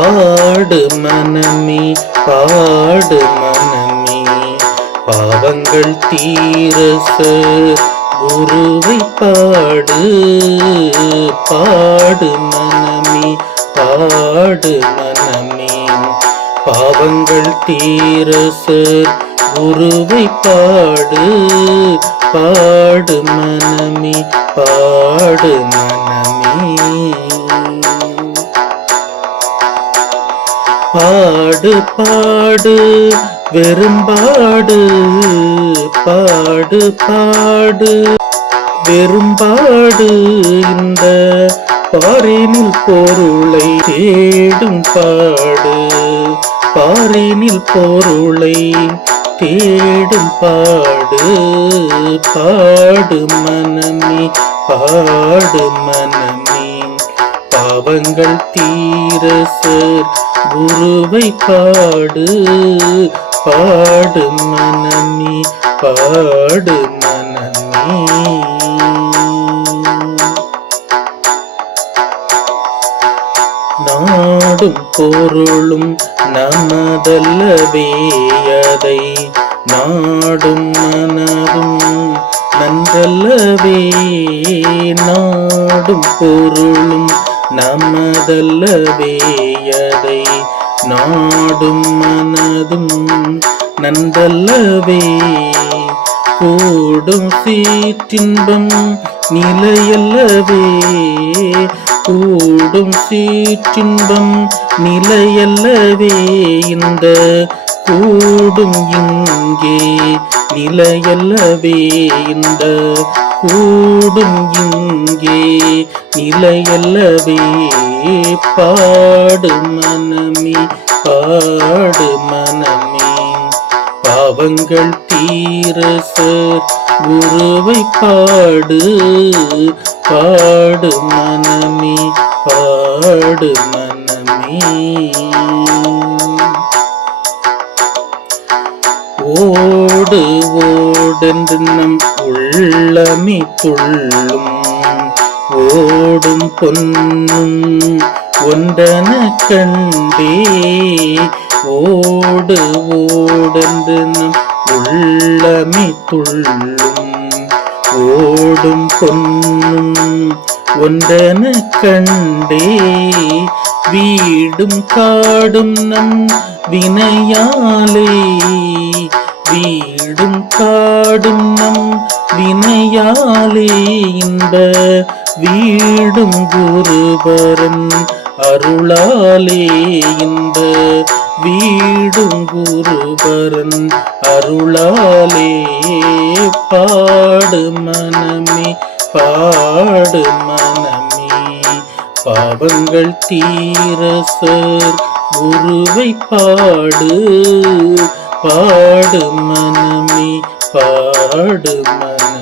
பாடு மனமே பாடு மனமே பாவங்கள் தீர குருவை பாடு பாடு மனமே பாடு மனமே பாவங்கள் தீர குருவை பாடு பாடு மனமே பாடு மனமே பாடு பாடு வெறும்பாடு பாடு பாடு வெறும்பாடு இந்த பாரினில் பொருளை தேடும் பாடு பாரினில் பொருளை தேடும் பாடு பாடு மனமே பாடு மனமே பாவங்கள் தீர குருவை பாடு பாடு மனமே பாடு மனமே நாடும் பொருளும் நமதல்லவே அதை நாடும் மனதும் நன்றல்லவே நாடும் பொருளும் நமதல்லவே அதை நாடும் மனதும் நன்றல்லவே கூடும் சீற்றின்பம் நிலையல்லவே கூடும் சீற்றின்பம் நிலையல்லவே இந்த கூடும் இங்கே நிலையல்லவே இந்த கூடும் இங்கே நிலையல்லவே பாடு மனமே பாடு மனமே பாவங்கள் தீர குருவை பாடு பாடு மனமே பாடு மனமே ஓடு ஓடென்று நம் உள்ளமே துள்ளும் ஓடும் பொன்னும் ஒன்றன கண்டே ஓடு ஓடென்று நம் உள்ளமே துள்ளும் ஓடும் பொன்னும் ஒன்றன கண்டே வீடும் காடும் நம் வினையாலே வீடும் காடும் நம் வினையாலே இன்ப வீடும் குருபரன் அருளாலே இன்ப வீடும் குருபரன் அருளாலே பாடு மனமே பாடு மனமே பாவங்கள் தீர குருவை பாடு பாடு மனமே பாடு மனமே